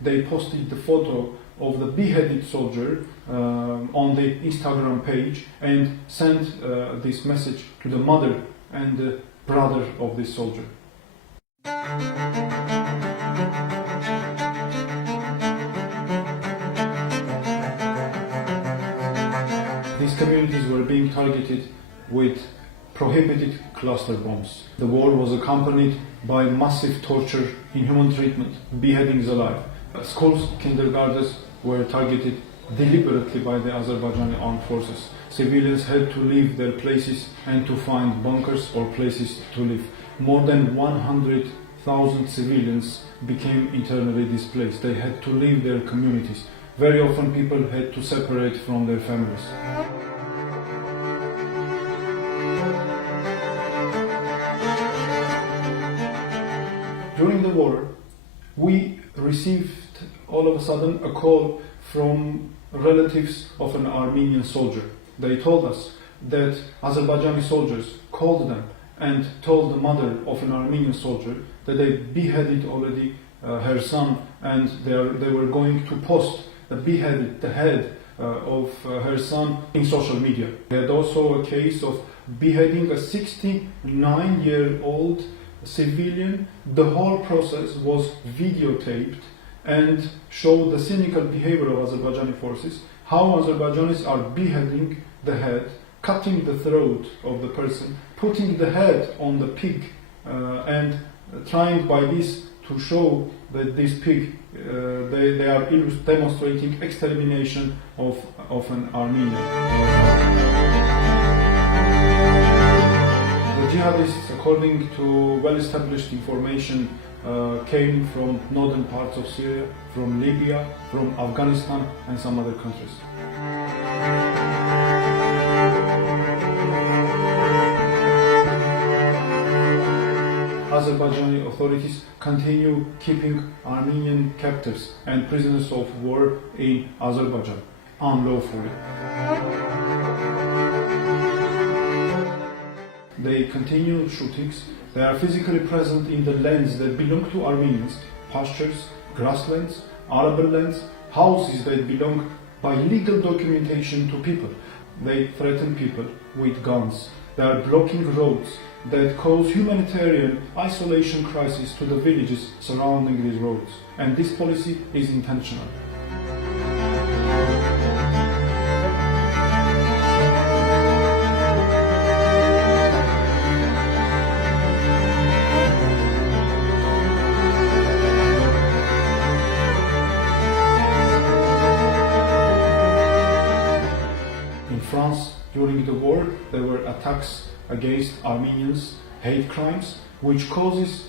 they posted the photo of the beheaded soldier on the Instagram page and sent this message to the mother and the brother of this soldier. These communities were being targeted with prohibited cluster bombs. The war was accompanied by massive torture, inhuman treatment, beheadings alive. Schools, kindergartens were targeted deliberately by the Azerbaijani armed forces. Civilians had to leave their places and to find bunkers or places to live. More than 100,000 civilians became internally displaced. They had to leave their communities. Very often people had to separate from their families. During the war, we received all of a sudden a call from relatives of an Armenian soldier. They told us that Azerbaijani soldiers called them and told the mother of an Armenian soldier that they beheaded already her son, and they were going to post the head of her son in social media. We had also a case of beheading a 69-year-old civilian. The whole process was videotaped and showed the cynical behavior of Azerbaijani forces, how Azerbaijanis are beheading the head, cutting the throat of the person, putting the head on the pig, and trying by this to show that this pig, they are demonstrating extermination of an Armenian. The jihadists, according to well-established information, came from northern parts of Syria, from Libya, from Afghanistan and some other countries. Azerbaijani authorities continue keeping Armenian captives and prisoners of war in Azerbaijan unlawfully. They continue shootings. They are physically present in the lands that belong to Armenians, pastures, grasslands, arable lands, houses that belong by legal documentation to people. They threaten people with guns. They are blocking roads that cause humanitarian isolation crisis to the villages surrounding these roads. And this policy is intentional. In France, during the war, there were attacks against Armenians, hate crimes, which causes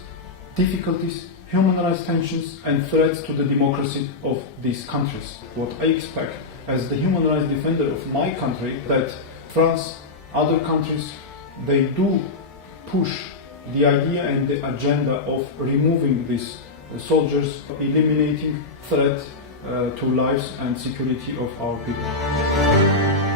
difficulties, human rights tensions and threats to the democracy of these countries. What I expect as the human rights defender of my country, that France, other countries, they do push the idea and the agenda of removing these soldiers, eliminating threat to lives and security of our people.